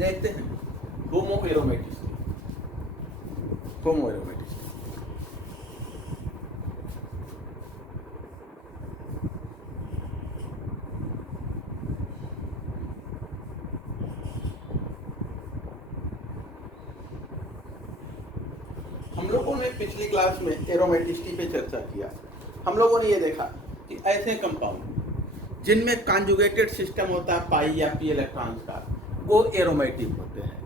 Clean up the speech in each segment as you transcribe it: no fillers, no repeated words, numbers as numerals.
देखते हैं होमो एरोमेटिसिटी। होमो एरोमेटिसिटी हम लोगों ने पिछली क्लास में एरोमेटिसिटी पे चर्चा किया। हम लोगों ने ये देखा कि ऐसे कंपाउंड जिनमें कॉन्जुगेटेड सिस्टम होता है पाई या पी इलेक्ट्रॉन्स का, वो एरोमेटिक होते हैं।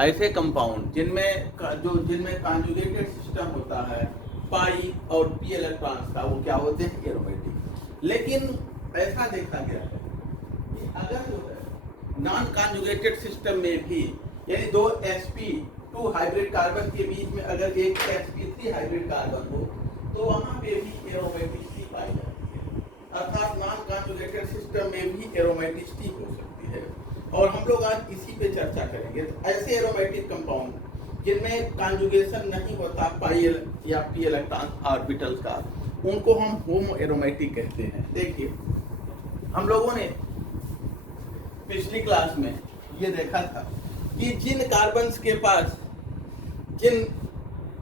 ऐसे कंपाउंड जिनमें कॉन्जुगेटेड सिस्टम होता है पाई और पी इलेक्ट्रॉन्स का, वो क्या होते हैं? एरोमेटिक। लेकिन ऐसा देखा गया है कि अगर जो है नॉन कॉन्जुगेटेड सिस्टम में भी, यानी दो sp2 हाइब्रिड कार्बन के बीच में अगर एक sp3 हाइब्रिड कार्बन हो, तो वहां पे भी एरोमेटिसिटी पाई जाती है। अर्थात नॉन कॉन्जुगेटेड सिस्टम में भी एरोमेटिसिटी हो सकती है, और हम लोग आज इसी पे चर्चा करेंगे। तो ऐसे एरोमेटिक कंपाउंड जिनमें कॉन्जुगेशन नहीं होता पाई या पी इलेक्ट्रॉन ऑर्बिटल्स का, उनको हम होमो एरोमेटिक कहते हैं। देखिए, हम लोगों ने पिछली क्लास में ये देखा था कि जिन कार्बन्स के पास, जिन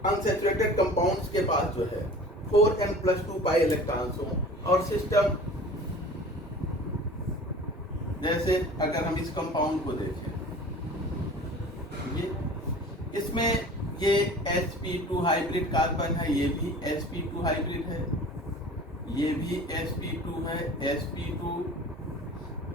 अनसैचुरेटेड कंपाउंड्स के पास जो है 4n+2 पाई इलेक्ट्रॉन्स हो, और सिस्टम जैसे अगर हम इस कंपाउंड को देखें, ये इसमें ये sp2 हाइब्रिड कार्बन है, ये भी sp2 हाइब्रिड है, ये भी sp2 है, sp2,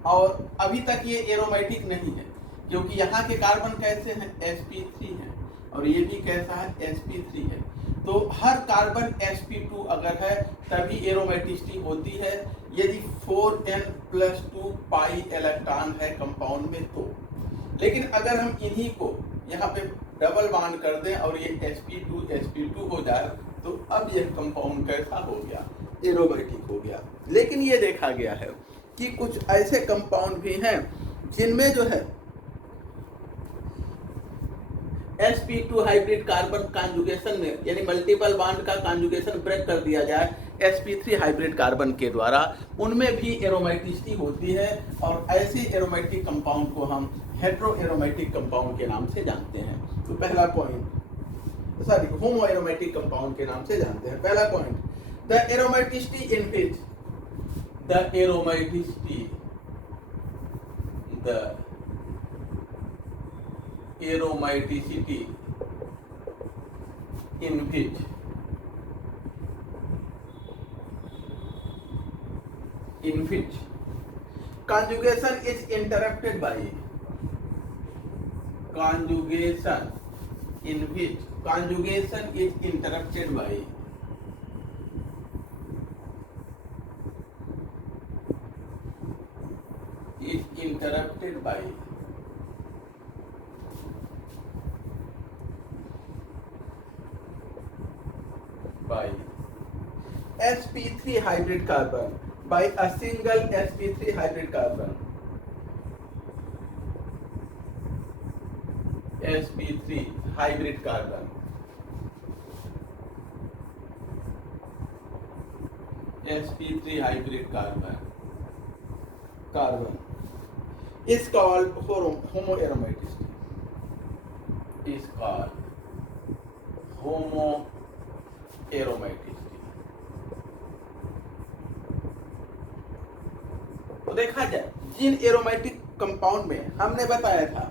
और अभी तक ये एरोमेटिक नहीं है क्योंकि यहाँ के कार्बन कैसे हैं? sp3 है, और ये भी कैसा है? sp3 है। तो हर कार्बन sp2 अगर है तभी एरोमेटिसिटी होती है, यदि 4n+2 पाई इलेक्ट्रॉन है कंपाउंड में तो। लेकिन अगर हम इन्हीं को यहाँ पे डबल बॉन्ड कर दें और ये sp2 हो जाए, तो अब यह कंपाउंड कैसा हो गया? एरोमेटिक हो गया। लेकिन ये देखा गया है कि कुछ ऐसे कंपाउंड भी हैं जिनमें जो है sp2 हाइब्रिड कार्बन कॉन्जुगेशन में, यानी मल्टीपल बॉन्ड का कॉन्जुगेशन ब्रेक कर दिया जाए sp3 हाइब्रिड कार्बन के द्वारा, उनमें भी एरोमेटिसिटी होती है, और ऐसे एरोमेटिक कंपाउंड को हम हेटेरो एरोमेटिक कंपाउंड के नाम से जानते हैं। तो पहला पॉइंट, सॉरी, होमो एरोमेटिक कंपाउंड के नाम से जानते हैं। पहला point, the aromaticity in which the aromaticity in which conjugation is interrupted by sp3 hybrid carbon, by a single sp3 hybrid carbon, sp3 hybrid carbon, sp3 hybrid carbon is called homoaromaticity, is called homoaromaticity। तो देखा जाए, जिन aromatic compound में हमने बताया था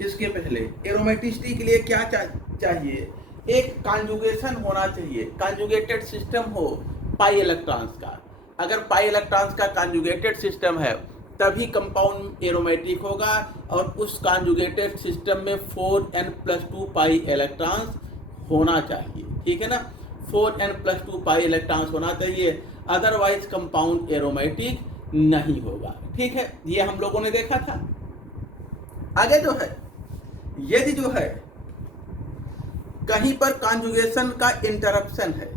इसके पहले, aromaticity के लिए क्या चाहिए? एक कॉन्जुगेशन होना चाहिए, कॉन्जुगेटेड सिस्टम हो पाई इलेक्ट्रॉन्स का। अगर पाई इलेक्ट्रॉन्स का कॉन्जुगेटेड सिस्टम है तभी कंपाउंड एरोमेटिक होगा, और उस कॉन्जुगेटेड सिस्टम में 4n+2 पाई इलेक्ट्रॉन्स होना चाहिए। ठीक है ना, 4n+2 पाई इलेक्ट्रॉन्स होना चाहिए, अदरवाइज कंपाउंड एरोमेटिक नहीं होगा। ठीक है, ये हम लोगों ने देखा था। आगे जो है, यदि जो है कहीं पर कॉन्जुगेशन का इंटरप्शन है,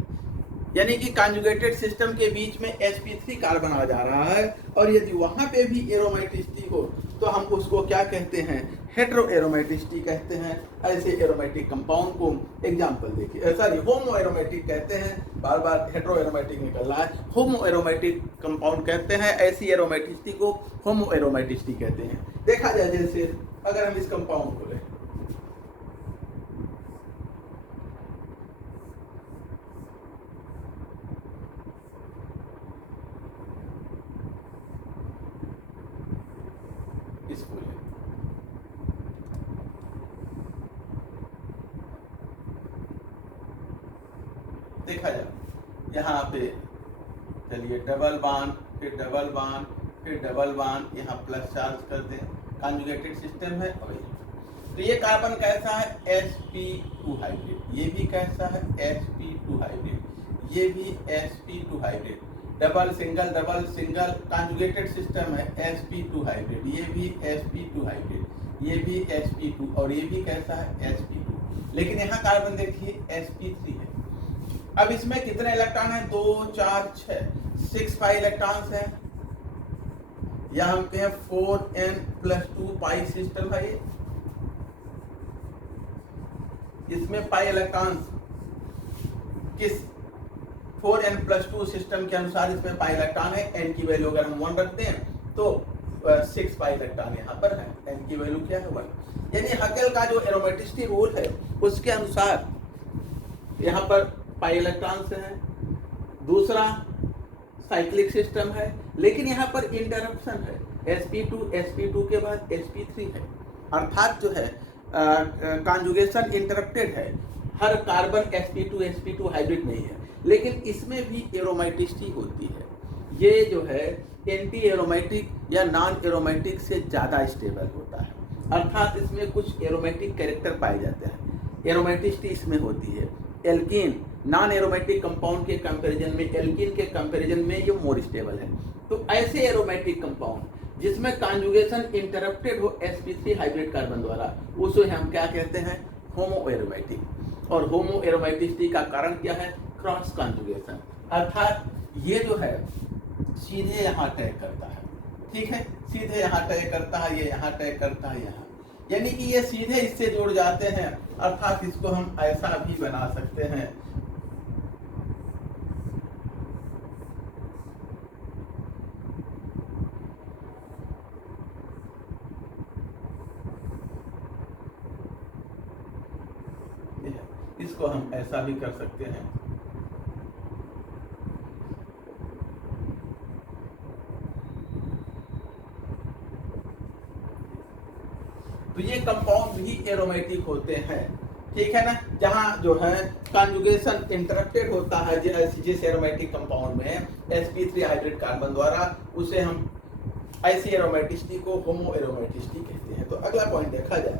यानी कि कॉन्जुगेटेड सिस्टम के बीच में sp3 कार्बन आ जा रहा है, और यदि वहां पे भी एरोमेटिसिटी हो, तो हम उसको क्या कहते हैं? हेटेरो एरोमेटिसिटी कहते हैं। ऐसे एरोमेटिक कंपाउंड को एग्जाम्पल देखिए, सॉरी, होमो एरोमेटिक कहते हैं, बार बार हेटेरो एरोमेटिक निकल रहा है, होमो एरोमेटिक कंपाउंड कहते हैं। ऐसी एरोमेटिसिटी को होमो एरोमेटिसिटी कहते हैं। देखा जाए जैसे अगर हम इस कंपाउंड को लें, इसको लें, देखा जाए यहाँ पे, चलिए डबल बॉन्ड, फिर डबल बॉन्ड, फिर डबल बॉन्ड, यहाँ प्लस चार्ज कर दें, कॉन्जुगेटेड सिस्टम है। और तो ये कार्बन कैसा है, sp2 हाइब्रिड, ये भी कैसा है, sp2 हाइब्रिड, ये भी sp2 hybrid, double single conjugated system है, sp2 हाइब्रिड, ये भी sp2 हाइब्रिड, ये भी sp2, और ये भी कैसा है, sp2। लेकिन यहाँ कार्बन देखिए sp3 है। अब इसमें कितने इलेक्ट्रॉन है, 2 4 6 6 पाई इलेक्ट्रॉन्स है, या हम कहें 4n+2 पाई सिस्टम है। ये इसमें पाई इलेक्ट्रॉन्स किस 4n+2 सिस्टम के अनुसार इसमें पाई इलेक्ट्रॉन है। n की वैल्यू अगर हम 1 रखते हैं तो 6 पाई इलेक्ट्रॉन यहाँ पर है, n की वैल्यू क्या है, 1। यानी हकेल का जो एरोमेटिसिटी रूल है उसके अनुसार यहाँ पर पाई इलेक्ट्रॉन्स है। दूसरा साइक्लिक सिस्टम है, लेकिन यहाँ पर इंटरप्शन है, sp2 के बाद sp3 है, अर्थात जो है कॉन्जुगेशन इंटरप्टेड है। हर कार्बन sp2 हाइब्रिड नहीं है, लेकिन इसमें भी एरोमेटिसिटी होती है। ये जो है एंटी एरोमेटिक या नॉन एरोमेटिक से ज़्यादा स्टेबल होता है, अर्थात इसमें कुछ एरोमेटिक कैरेक्टर पाए जाते हैं, एरोमेटिसिटी इसमें होती है। एल्कीन नॉन एरोमेटिक कंपाउंड के कंपैरिजन में, एल्कीन के कंपैरिजन में ये मोर स्टेबल है। तो ऐसे एरोमेटिक कंपाउंड जिसमें कॉन्जुगेशन इंटरप्टेड हो sp3 हाइब्रिड कार्बन द्वारा, उसे हम क्या कहते हैं, होमो एरोमेटिक। और होमो एरोमेटिसिटी का कारण क्या है, क्रॉस कॉन्जुगेशन, अर्थात ये जो है सीधे यहाँ तय करता है, ठीक है, सीधे यहाँ तय करता है, ये यहाँ तय करता है, यहाँ, यानी कि ये सीधे इससे जुड़ जाते हैं, अर्थात इसको हम ऐसा भी बना सकते हैं। इसको हम ऐसा भी कर सकते हैं। तो ये कंपाउंड भी एरोमेटिक होते हैं, ठीक है ना, जहां जो है कॉन्जुगेशन इंटरप्टेड होता है जिस एरोमेटिक कंपाउंड में sp3 हाइब्रिड कार्बन द्वारा, उसे हम ऐसी एरोमेटिसिटी को होमो एरोमेटिसिटी कहते हैं। तो अगला पॉइंट देखा जाए,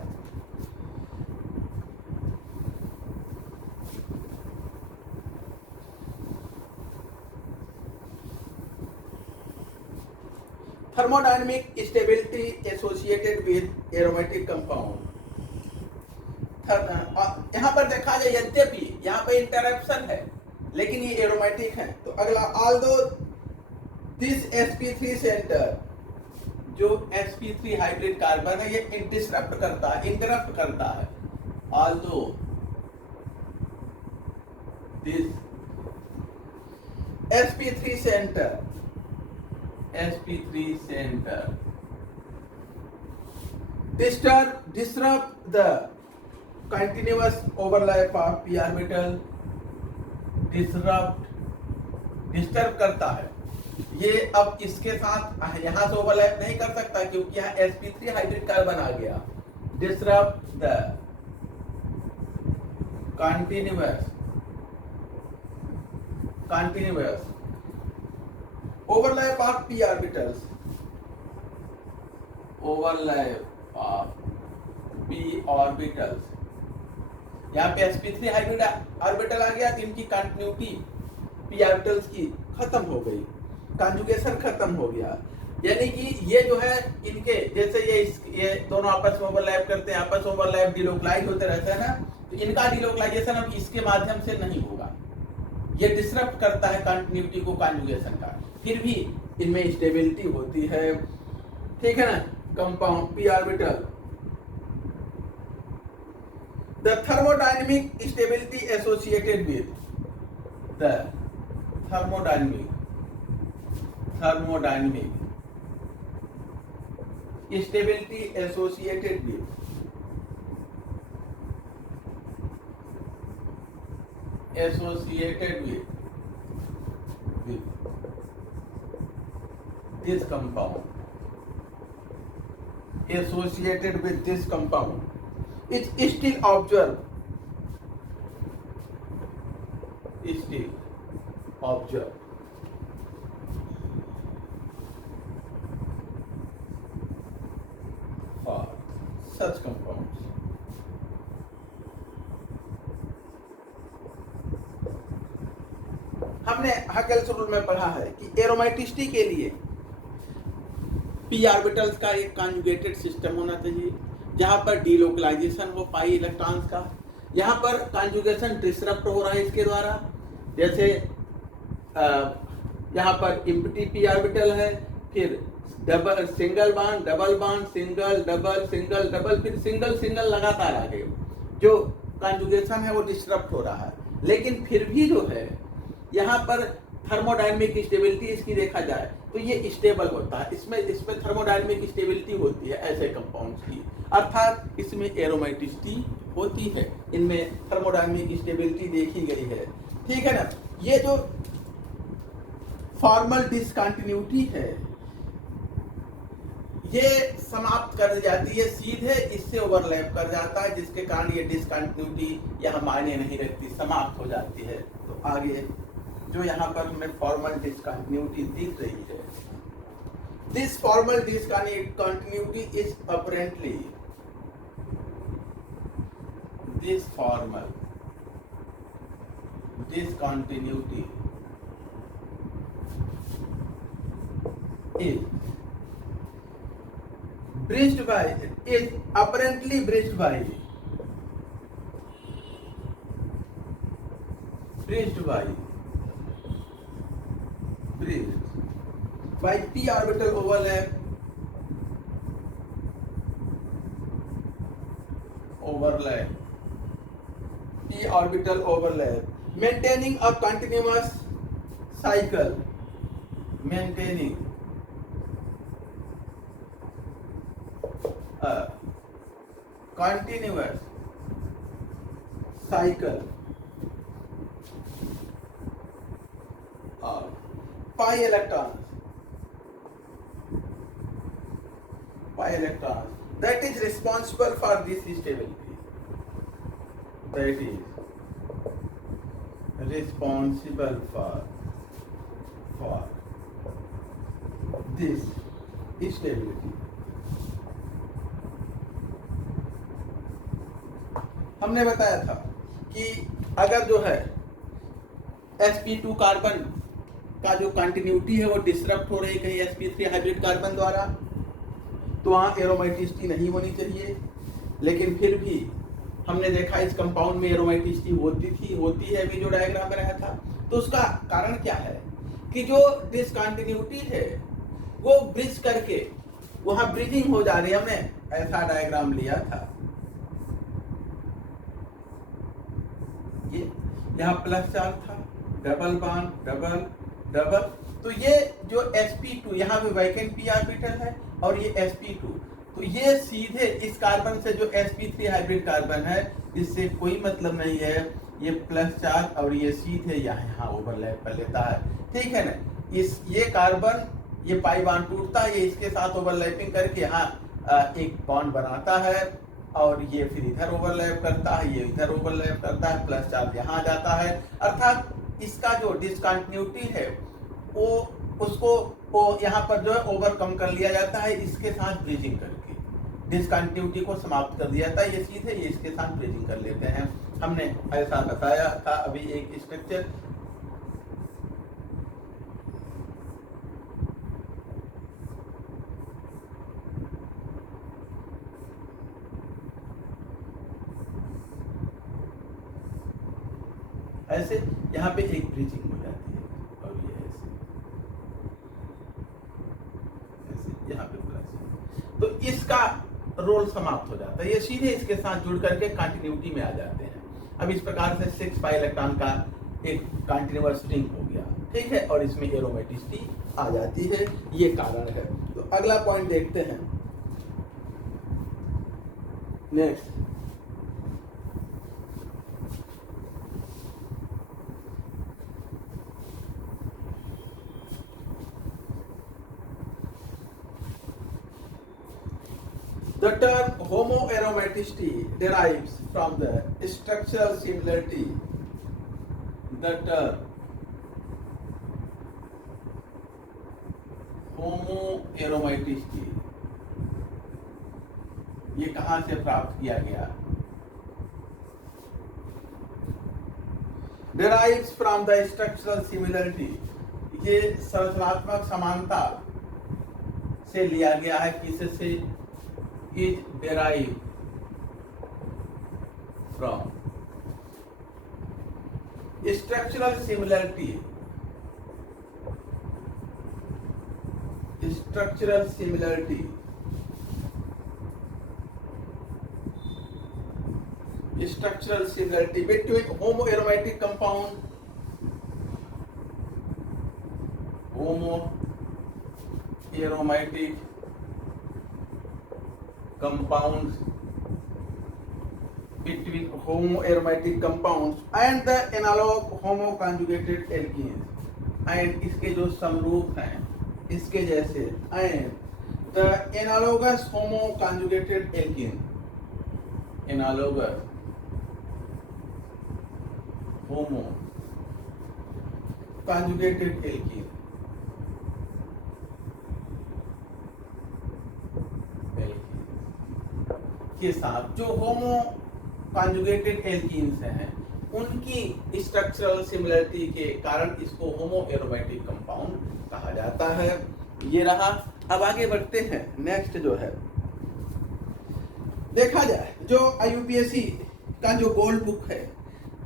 thermodynamic stability associated with aromatic compound. यहाँ पर देखा जाए यद्यपि यहाँ पे इंटरप्शन है, लेकिन ये एरोमेटिक है। तो अगला, ऑल्दो दिस sp3 सेंटर, जो sp3 हाइब्रिड कार्बन है, ये डिसरप्ट करता है, इंटरप्ट करता है। Although this sp3 centre disrupt the continuous overlap of p orbital, disturb करता है। ये अब इसके साथ यहां से ओवरलैप नहीं कर सकता क्योंकि यहाँ sp3 हाइब्रिड कार्बन आ गया। Disturb the continuous overlap of p orbitals, यहाँ पे sp3 हाइब्रिड ऑर्बिटल आ गया, तो इनकी कंटिन्यूटी p ऑर्बिटल्स की खत्म हो गई, कॉन्जुगेशन खत्म हो गया। यानी कि ये जो है इनके जैसे ये दोनों आपस में ओवरलैप करते हैं, आपस में ओवरलैप डिलोकलाइज होते रहते हैं ना, तो इनका डिलोकलाइजेशन अब इसके माध्यम से नहीं होगा। ये डिसरप्ट करता है कंटिन्यूटी को कॉन्जुगेशन का, फिर भी इनमें स्टेबिलिटी होती है, ठीक है ना। Compound p orbital, the thermodynamic stability associated with the thermodynamic stability associated with this compound, associated with this compound is still observed for such compounds. हमने हकेल्स रूल में पढ़ा है कि एरोमेटिसिटी के लिए पी ऑर्बिटल्स का एक कॉन्जुगेटेड सिस्टम होना चाहिए जहां पर डीलोकलाइजेशन हो पाई इलेक्ट्रॉन्स का। यहाँ पर कॉन्जुगेशन डिसरप्ट हो रहा है इसके द्वारा, जैसे यहाँ पर एम्प्टी पी ऑर्बिटल है, फिर double single bond, double bond, single double, single double, फिर सिंगल सिंगल लगातार आगे जो कॉन्जुगेशन है वो डिसरप्ट हो रहा है। लेकिन फिर भी जो है यहाँ पर थर्मोडायनेमिक स्टेबिलिटी इसकी देखा जाए तो ये स्टेबल होता है, इसमें थर्मोडायनेमिक स्टेबिलिटी होती है ऐसे कंपाउंड्स की, अर्थात इसमें एरोमेटिसिटी होती है, इनमें थर्मोडायनेमिक स्टेबिलिटी देखी गई है। ठीक है ना। ये जो फॉर्मल डिसकंटिन्यूटी है ये समाप्त कर जाती है, सीधे इससे ओवरलैप कर जाता है, जिसके कारण ये डिसकंटिन्यूटी यहाँ मायने नहीं रखती, समाप्त हो जाती है। तो आगे जो यहाँ पर हमें फॉर्मल डिसकंटिन्यूटी दिख रही है, this formal discontinuity is apparently, this formal discontinuity is bridged by, is apparently bridged by p orbital overlap p orbital overlap, maintaining a continuous cycle, maintaining a continuous cycle of pi electrons that is responsible for this stability, that is responsible for this stability। हमने बताया था कि अगर जो है sp2 carbon का जो continuity है वो डिसरप्ट हो रही कहीं sp3 हाइब्रिड कार्बन द्वारा, तो वहाँ एरोमेटिसिटी नहीं होनी चाहिए। लेकिन फिर भी हमने देखा इस कंपाउंड में एरोमेटिसिटी होती है भी, जो डायग्राम में रहा था। तो उसका कारण क्या है कि जो डिसकंटिन्यूटी है वो ब्रिज करके वहां ब्रिजिंग हो जा रही है। हमने ऐसा डायग्राम लिया था, ये यहाँ प्लस चार्ज था, डबल बॉन्ड डबल डबल, तो ये जो sp2 यहाँ भी वैकेंट p ऑर्बिटल है और ये sp2, तो ये सीधे इस कार्बन से जो sp3 हाइब्रिड कार्बन है इससे कोई मतलब नहीं है, ये प्लस चार्ज और ये सीधे यहाँ ओवरलैप कर लेता है। ठीक है ना। ये कार्बन ये पाई बॉन्ड टूटता है, ये इसके साथ ओवरलैपिंग करके यहाँ एक बॉन्ड बनाता है और ये फिर इधर ओवरलैप करता है, ये इधर ओवरलैप करता है, प्लस चार्ज यहाँ आ जाता है। अर्थात इसका जो डिसकंटिन्यूटी है वो उसको यहाँ पर जो है ओवरकम कर लिया जाता है, इसके साथ ब्रिजिंग करके डिसकंटिन्यूटी को समाप्त कर दिया जाता है। ये सीधे ये इसके साथ ब्रिजिंग कर लेते हैं। हमने ऐसा बताया था अभी एक स्ट्रक्चर। ऐसे यहाँ पे एक ब्रिजिंग हो जाती है और ये ऐसे यहाँ पे प्लस, तो इसका रोल समाप्त हो जाता है, ये सीधे इसके साथ जुड़ करके कंटिन्यूटी में आ जाते हैं। अब इस प्रकार से 6 पाई इलेक्ट्रॉन का एक कंटिन्यूअस रिंग हो गया। ठीक है, और इसमें एरोमेटिसिटी आ जाती है, ये कारण है। तो अगला पॉइंट देखते हैं next, the term homoaromaticity derives from the structural similarity. The term homoaromaticity ये कहां से प्राप्त किया गया? Derives from the structural similarity. ये संरचनात्मक समानता से लिया गया है। किससे? Is derived from structural similarity. Structural similarity. Structural similarity between homoaromatic compound, homoaromatic compounds, between homoaromatic compounds and the analog homoconjugated alkenes, and इसके जो समरूप हैं इसके जैसे, and the analogous homoconjugated alkene, analogous homoconjugated alkene के साथ जो होमो conjugated alkenes हैं उनकी स्ट्रक्चरल सिमिलरिटी के कारण इसको होमो एरोमेटिक कंपाउंड कहा जाता है। ये रहा। अब आगे बढ़ते हैं। नेक्स्ट जो है, देखा जाए जो IUPAC का जो गोल्ड बुक है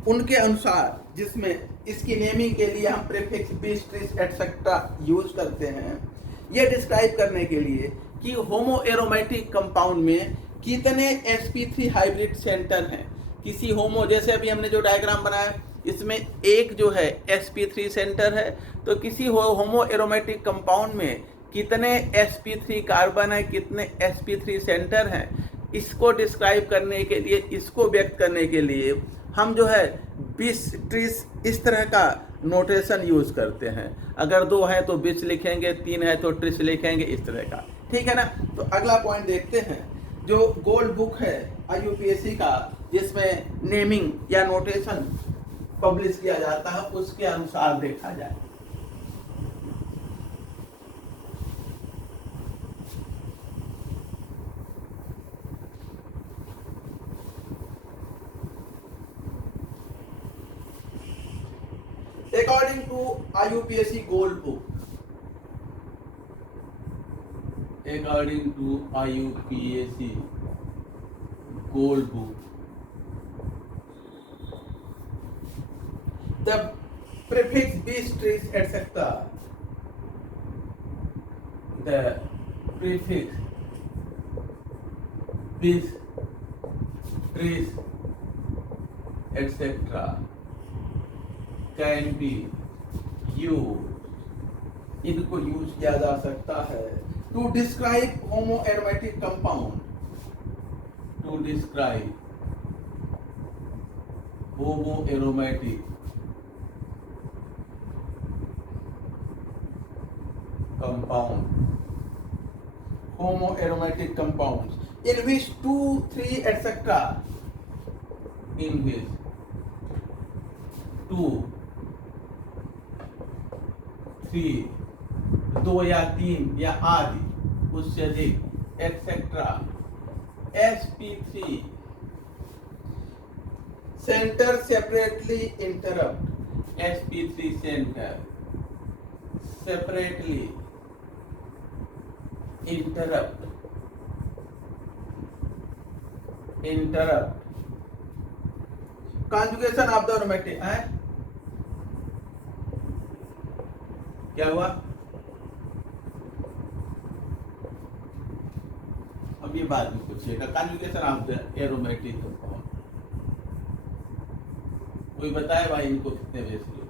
उनके अनुसार, जिसमें इसकी नेमिंग के लिए हम प्रीफिक्स, बीस, ट्रिस एटसेट्रा यूज करते हैं, ये डिस्क्राइब करने के लिए कि होमो एरोमेटिक कंपाउंड में कितने sp3 हाइब्रिड सेंटर हैं। किसी होमो, जैसे अभी हमने जो डायग्राम बनाया इसमें एक जो है sp3 सेंटर है, तो किसी होमो एरोमेटिक कंपाउंड में कितने sp3 कार्बन है, कितने sp3 सेंटर हैं, इसको डिस्क्राइब करने के लिए, इसको व्यक्त करने के लिए हम जो है 20 ट्रिस इस तरह का नोटेशन यूज करते हैं। अगर 2 है तो 20 लिखेंगे, 3 है तो ट्रिस लिखेंगे, इस तरह का। ठीक है ना। तो अगला पॉइंट देखते हैं। जो गोल्ड बुक है IUPAC का, जिसमें नेमिंग या नोटेशन पब्लिश किया जाता है, उसके अनुसार देखा जाए। According to IUPAC gold book, according to IUPAC gold book, the prefix bis, tris, etc., the prefix bis, tris, etc. can be used, इनको यूज किया जा सकता है to describe homoaromatic compound, to describe homoaromatic compound, homoaromatic compounds in which 2, 3, etc., in which 2, 3, 2 या 3 या आदि, उससे अधिक, etcetera, sp3 centre separately interrupt, sp3 centre separately interrupt conjugation of the aromatic है। क्या हुआ? अब ये बाद में पूछिएगा। Conjugation of the aromatic compound, कोई बताए भाई इनको कितने बेस होती है?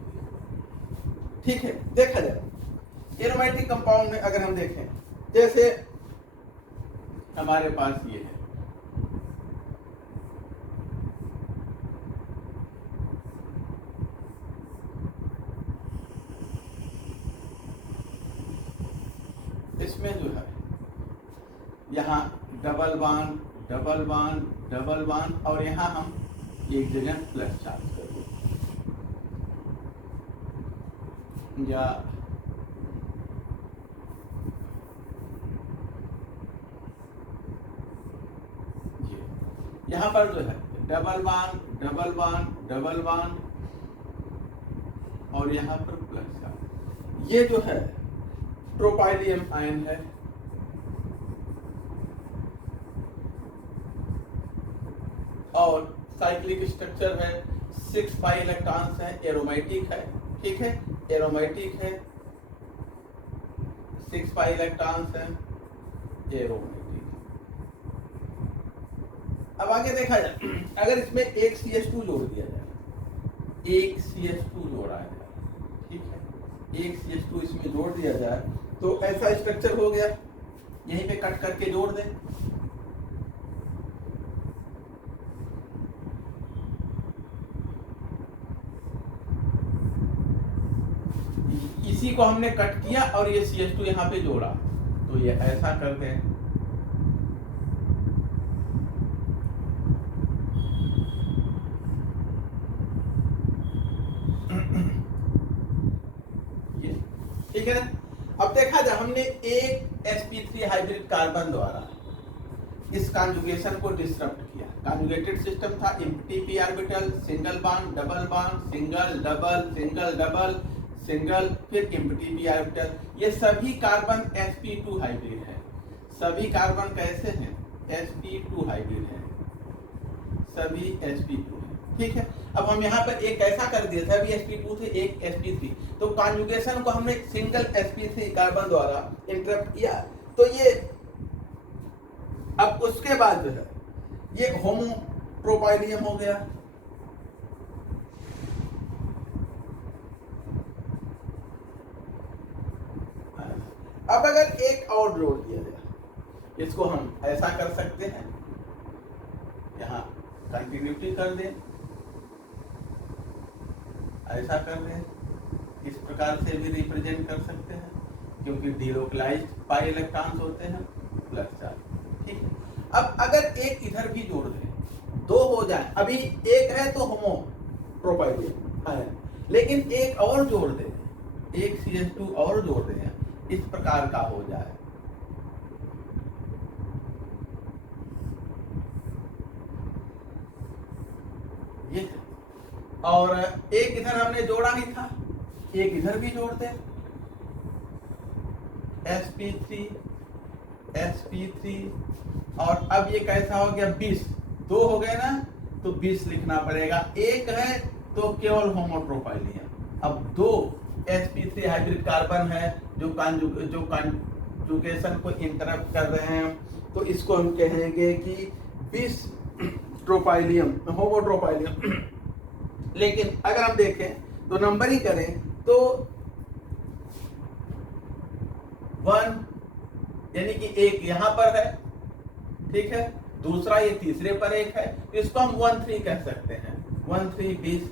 ठीक है, देखा जाए एरोमेटिक कंपाउंड में अगर हम देखें, जैसे हमारे पास ये है double bond, double bond, double bond, और यहाँ हम एक जगह प्लस चार्ज कर दें, या ये यहाँ पर जो है double bond, double bond, double bond, और यहाँ पर प्लस चार्ज। ये जो है ट्रोपाइलियम आयन है, और साइक्लिक स्ट्रक्चर है, 6 पाई इलेक्ट्रॉन्स है, एरोमेटिक है, ठीक है, एरोमेटिक है, 6 पाई इलेक्ट्रॉन्स है, एरोमेटिक। अब आगे देखा जाए, अगर इसमें एक CH2 जोड़ दिया जाए, एक CH2 जोड़ा है, ठीक है, एक CH2 इसमें जोड़ दिया जाए तो ऐसा स्ट्रक्चर हो गया, यहीं पे कट करके जोड़ दें, इसी को हमने कट किया और ये CH2 यहाँ पे जोड़ा, तो ये ऐसा करते हैं, ठीक है ना। अब देखा जाए, हमने एक sp3 हाइब्रिड कार्बन द्वारा इस कॉन्जुगेशन को डिस्टर्ब किया। कॉन्जुगेटेड सिस्टम था, empty p orbital, single bond, double bond, single double, single double, single, फिर एम्प्टी p ऑर्बिटल। ये सभी कार्बन sp2 हाइब्रिड है, सभी कार्बन कैसे हैं, sp2 हाइब्रिड है, सभी sp2 है, ठीक है। अब हम यहाँ पर एक ऐसा कर दिया, सभी sp2 थे, एक sp3, तो कॉन्जुगेशन को हमने सिंगल sp3 कार्बन द्वारा इंटरप्ट किया, तो ये अब उसके बाद जो है ये होमो ट्रोपाइलियम हो गया, अब अगर एक और जोड़ दिया जाए, इसको हम ऐसा कर सकते हैं, यहाँ कंटिन्यूटी कर दें, ऐसा कर दें, इस प्रकार से भी रिप्रेजेंट कर सकते हैं, क्योंकि डीलोकलाइज्ड पाई इलेक्ट्रॉन्स होते हैं, प्लस चार्ज, ठीक है। अब अगर एक इधर भी जोड़ दें, दो हो जाए, अभी एक है तो होमो ट्रोपाइलियम है, लेकिन एक और जोड़ दें, एक CH2 और जोड़ दें, इस प्रकार का हो जाए, ये, और एक इधर हमने जोड़ा नहीं था, एक इधर भी जोड़ते, sp3 sp3, और अब ये कैसा हो गया, 20, दो हो गए ना, तो 20 लिखना पड़ेगा, एक है तो केवल होमोट्रोपाइलियम। अब दो sp3 हाइब्रिड कार्बन है जो कॉन्जुगेशन को इंटरप्ट कर रहे हैं, तो इसको हम कहेंगे कि 20 ट्रोपाइलियम, होमोट्रोपाइलियम। लेकिन अगर हम देखें तो नंबरिंग करें तो 1, यानी कि एक यहाँ पर है, ठीक है, दूसरा ये तीसरे पर एक है, तो इसको हम 1-3 कह सकते हैं, 1-3 20,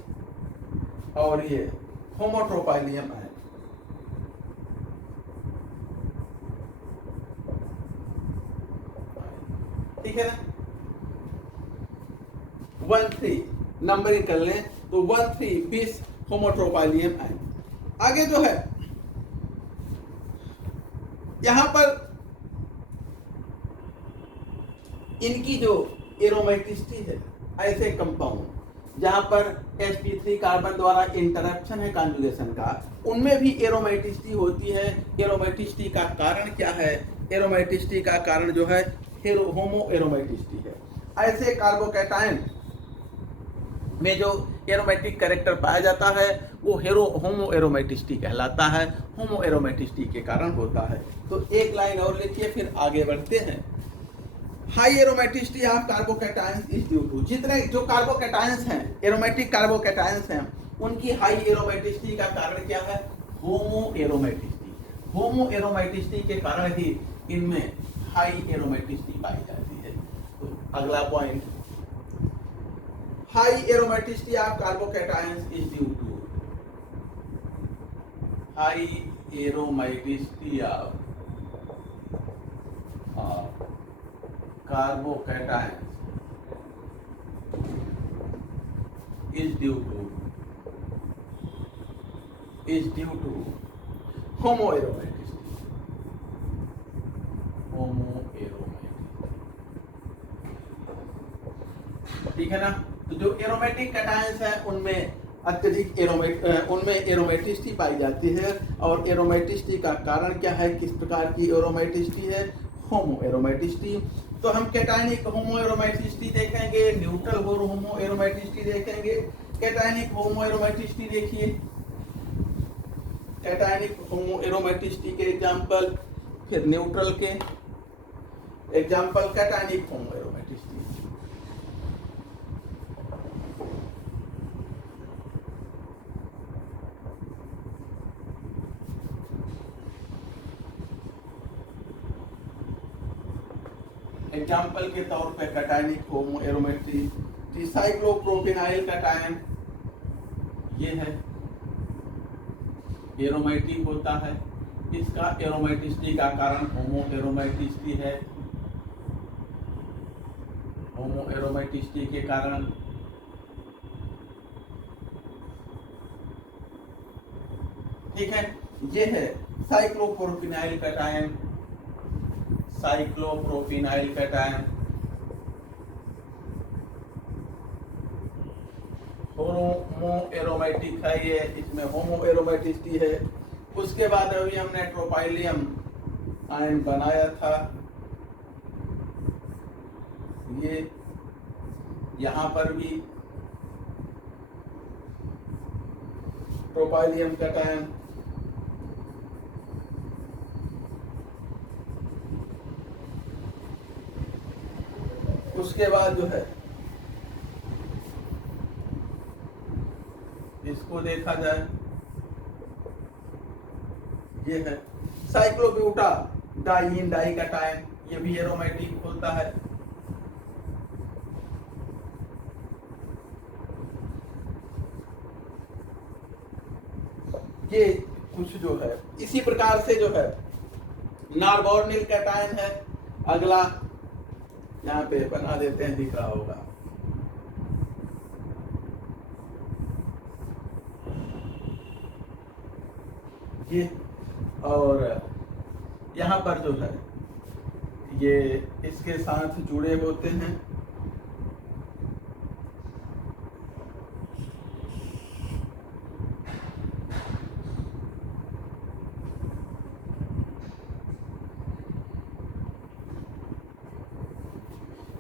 और ये होमोट्रोपाइलियम है, ठीक है ना, 1-3 नंबरिंग कर लें तो 1-3 20 होमोट्रोपाइलियम है। आगे जो है यहां पर इनकी जो एरोमेटिसिटी है, ऐसे कंपाउंड जहां पर sp3 कार्बन द्वारा इंटरप्शन है कॉन्जुगेशन का, उनमें भी एरोमेटिसिटी होती है। एरोमेटिसिटी का कारण क्या है, एरोमेटिसिटी का कारण जो है होमो एरोमेटिसिटी है। ऐसे कार्बोकैटायन में जो एरोमेटिक कैरेक्टर पाया जाता है वो होमो एरोमेटिसिटी कहलाता है, होमो एरोमेटिसिटी के कारण होता है। तो एक लाइन और लिखिए, फिर आगे बढ़ते हैं। High aromaticity of carbocations is due to, जितने जो कार्बोकैटायंस हैं, एरोमेटिक कार्बोकैटायंस हैं, उनकी हाई एरोमेटिसिटी का कारण क्या है, होमो एरोमेटिसिटी। होमो एरोमेटिसिटी के कारण ही इनमें हाई एरोमेटिसिटी पाई जाती है। तो अगला point, high aromaticity of carbocations is due to, high aromaticity of carbocation is due to homoaromaticity. ठीक है ना। तो जो एरोमेटिक कैटायंस है उनमें अत्यधिक उनमें एरोमेटिसिटी पाई जाती है, और एरोमेटिसिटी का कारण क्या है, किस प्रकार की एरोमेटिसिटी है, होमो एरोमेटिसिटी। तो हम कैटायनिक होमो एरोमेटिसिटी देखेंगे, न्यूट्रल होमो एरोमेटिसिटी देखेंगे। कैटायनिक होमो एरोमेटिसिटी देखिए, कैटायनिक होमो एरोमेटिसिटी के एग्जांपल, फिर न्यूट्रल के एग्जांपल, कैटायनिक होमो एरोमेटिसिटी। एग्जाम्पल के तौर पे कैटायनिक होमो एरोमेटिसिटी, साइक्लोप्रोपेनाइल कैटायन ये है, एरोमेटिक होता है। इसका एरोमेटिसिटी का कारण होमो एरोमेटिसिटी है। होमो एरोमेटिसिटी के कारण ठीक है। ये है साइक्लोप्रोपेनाइल कैटायन, साइक्लोप्रोपेनाइल कैटायन होमो एरोमेटिक है, ये इसमें होमो एरोमेटिसिटी है। उसके बाद अभी हमने ट्रोपाइलियम आयन बनाया था, ये यहाँ पर भी ट्रोपाइलियम कैटायन, उसके बाद जो है इसको देखा जाए, ये है साइक्लोब्यूटा डाइईन डाई कैटायन, ये भी एरोमेटिक होता है। ये कुछ जो है इसी प्रकार से जो है नार्बोर्निल कैटायन है। अगला यहाँ पे बना देते हैं, दिख रहा होगा, ये, और यहाँ पर जो है ये इसके साथ जुड़े होते हैं।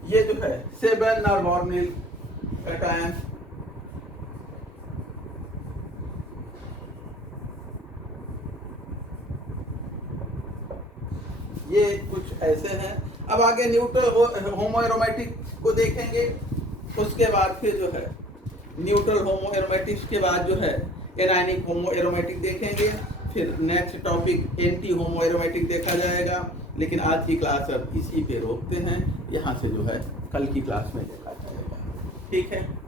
ये जो है 7 नार्बोर्निल कैटायन, ये कुछ ऐसे हैं। अब आगे न्यूट्रल होमो एरोमेटिक को देखेंगे। उसके बाद फिर जो है न्यूट्रल होमो एरोमेटिक्स के बाद जो है एनायनिक होमो एरोमेटिक देखेंगे। फिर नेक्स्ट टॉपिक एंटी होमो एरोमेटिक देखा जाएगा। लेकिन आज की क्लास अब इसी पे रोकते हैं, यहाँ से जो है कल की क्लास में देखा जाएगा। ठीक है।